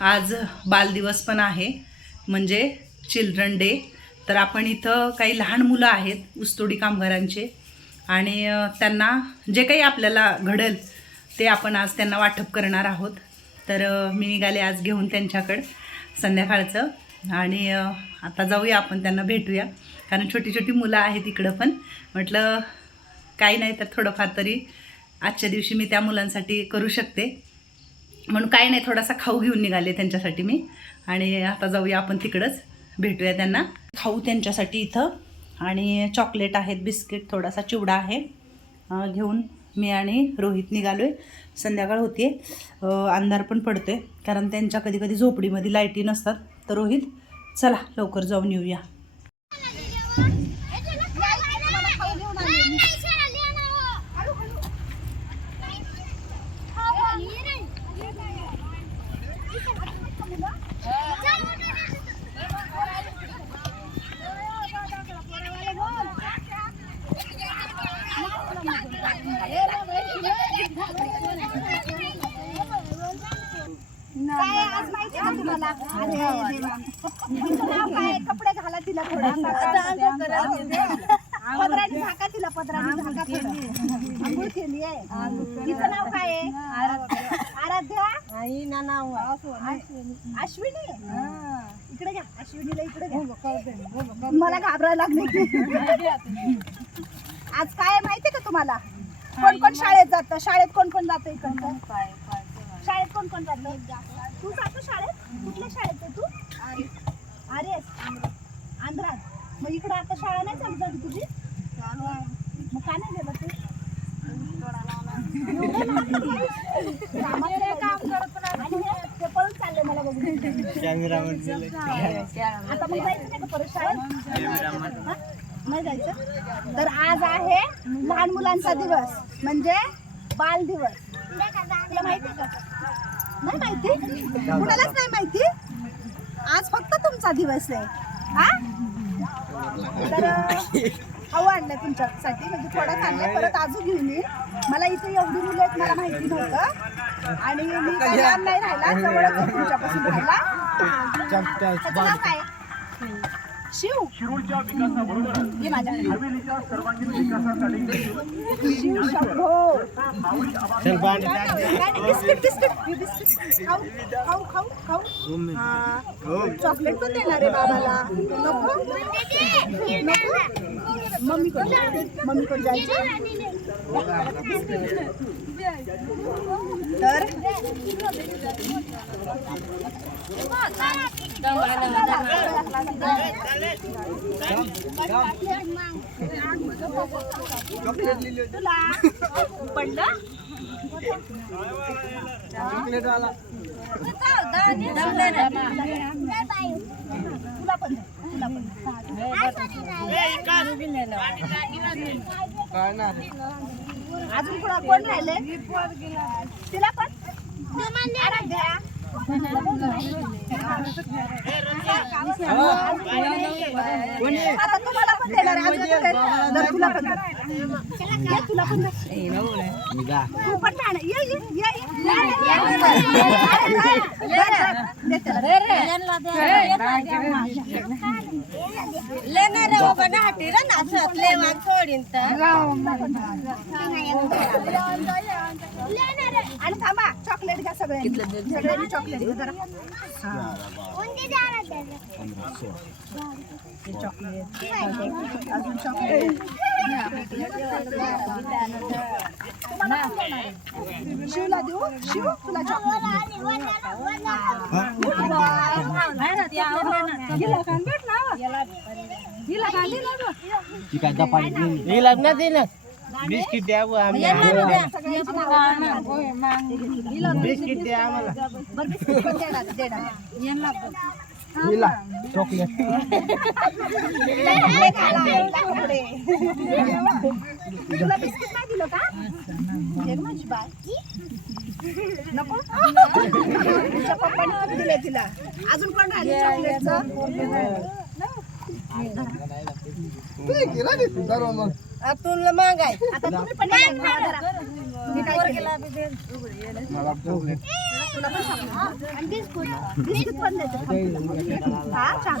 आज बालदिवस पण आहे म्हणजे चिल्ड्रन डे. तर आपण इथं काही लहान मुलं आहेत ऊसतोडी कामगारांचे. आणि त्यांना जे काही आपल्याला घडेल ते आपण आज त्यांना वाटप करणार आहोत. तर मी निघाले आज घेऊन त्यांच्याकडं संध्याकाळचं. आणि आता जाऊया आपण त्यांना भेटूया. कारण छोटी छोटी मुलं आहेत इकडं पण. म्हटलं काही नाही तर थोडंफार तरी आजच्या दिवशी मी त्या मुलांसाठी करू शकते. म्हणून काही नाही थोडासा खाऊ घेऊन निघाले त्यांच्यासाठी मी. आणि आता जाऊया आपण तिकडंच. भेटूया त्यांना. खाऊ त्यांच्यासाठी इथं. आणि चॉकलेट आहेत बिस्किट थोडासा चिवडा आहे. घेऊन मी आणि रोहित निघालो आहे संध्याकाळ होते अंधार पण पडतोय. कारण त्यांच्या कधी कधी झोपडीमध्ये लाईटी नसतात. तर रोहित चला लवकर जाऊन येऊया काय आज माहिती का तुम्हाला अरे देवा. तिचं नाव काय आहे? कपडे घाला तिला थोडासा पदराने झाका तिला पदराने झाका आंघोळ केली आहे. तिचं नाव काय आहे आराध्या अश्विनी इकडे घ्या अश्विनीला इकडे घ्या मला घाबरायला लागले आज काय माहितीये माहिती का तुम्हाला कोण कोण शाळेत जातं शाळेत कोण कोण जात इकडं शाळेत कोण कोण जात तू जातो शाळेत? कुठल्या शाळेत आहे तू अरे आंध्रात. मग इकडं आता शाळा नाही चालू झाली तुझी? मग का नाही गेलं तू? कामाचं काम करत पण आणि हे ते पळून चालले मला बघून. आता मग जायचं नाही का परत शाळेत? हा? नाही जायचं? तर आज आहे लहान मुलांचा दिवस. म्हणजे बाल दिवस तुला माहिती का? नाही माहिती? कुणालाच नाही माहिती? आज फक्त तुमचा दिवस आहे. हा? तर खाऊ आणलं तुमच्यासाठी. म्हणजे थोडा चाललंय. परत अजून घेऊन येईन मला इथे एवढी मुलं आहेत मला माहिती नव्हतं. आणि मी काही लांब नाही राहिला. जवळच तुमच्यापासून राहिला शिव. ये माझ्याकडे शिव शंभो. काय नाही, बिस्किट बिस्किट हे बिस्किट. खाऊ खाऊ खाऊ खाऊ. चॉकलेट पण देणार आहे बाबाला. नको? नको मम्मी कडे मम्मी कडे जायचं? तर तुला पडलं तुला पण तुला पण अजून कोणा कोण राहिले तिला पण तुम्हाला पण देणार तुला पण तुला पण दे. तू पण राहणार. ये, ये, ये, ये. दे त्याला. आणि थांबा चॉकलेट घ्या सगळ्यांनी. सगळ्यांनी चॉकलेट घ्या जरा. चॉकलेट अजून चॉकलेट तुम्हाला पण देणार आहे. शिवला देऊ शिव तुला चॉकलेट बिस्किट द्या बुवा आम्ही बिस्किट द्या आम्हाला बरं बिस्किट पण देणार तुला का? माझी बाळ नको. तुझ्या पप्पाने दिले तिला. अजून कोण राहिले चॉकलेटचं तुला मागाय. आता तुम्ही पण तुला पण बिस्कुट पण देते हा छान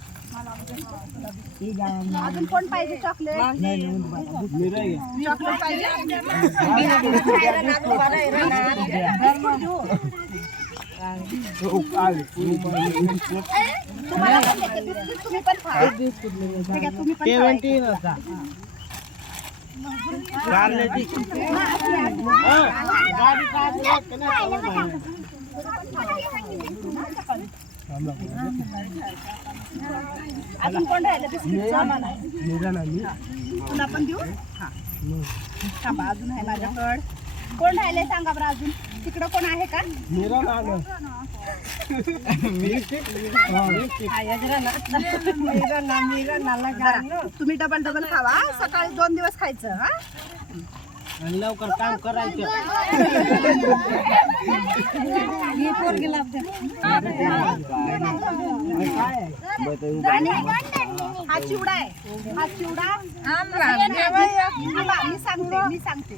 अजून कोण पाहिजे चॉकलेट चॉकलेट पाहिजे? तुम्ही अजून कोण राहिलं बिस्किट देऊ हा थांबा अजून आहे माझ्याकड कोण राहिले सांगा बरं अजून तिकडं कोण आहे का. तुम्ही डबल डबल खावा. सकाळी दोन दिवस खायचं हा? आणि लवकर काम करायचं. हा चिवडा आहे. हा चिवडा थांबा, मी सांगते मी सांगते.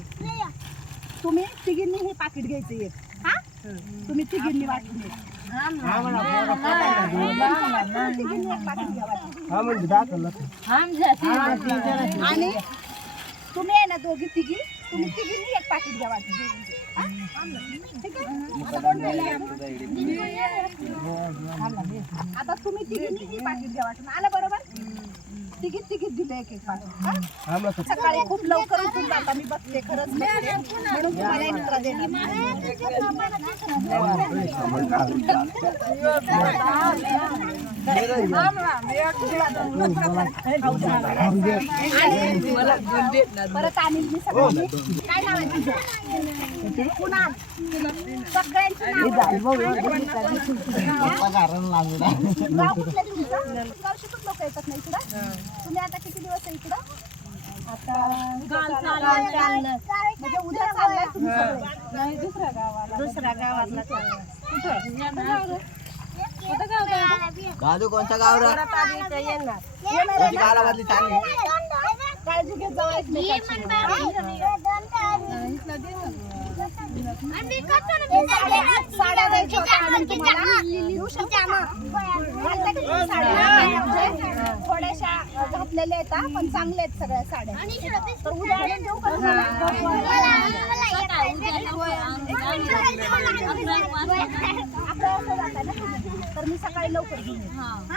तुम्ही तिघींनी हे पाकिट घ्यायचं एक. हा? तुम्ही तिघींनी वाटून घ्या. तिघींनी एक पाकिट घ्या वाटून. आणि तुम्ही आहे ना दोघी तिघी? तुम्ही तिघींनी एक पाकिट घ्या वाटून हा? ठीक आहे? आता तुम्ही तिघींनी ही पाकिट घ्या वाटून आलं बरोबर? तिघीत तिघीत दिले एक एक पाकिट सकाळी खूप लवकर उठून जाता. मी बघते खरंच. म्हणून तुम्हाला एक्स्ट्रा देणार. परत आणील मी सगळ्यांनी काय सगळ्यांची लोक येतात ना इकडं तुम्ही आता किती दिवस आहे इकडं आता उद्या चाललाय दुसऱ्या गावाला. दुसऱ्या गावातला दादू कोणत्या गावरा? येणार. गावातली चांगली काळजी घेत साड्या द्यायच्या होत्या आणून तुम्हाला येऊ शकता ना घातल्या की तुम्ही साड्या? म्हणजे थोड्याशा घातलेल्या आहेत हा, पण चांगल्या आहेत सगळ्या साड्या. तर उद्या आणून देऊ का तुम्हाला? आपलं असं जातं ना तर मी सकाळी लवकर घेऊन येते. हा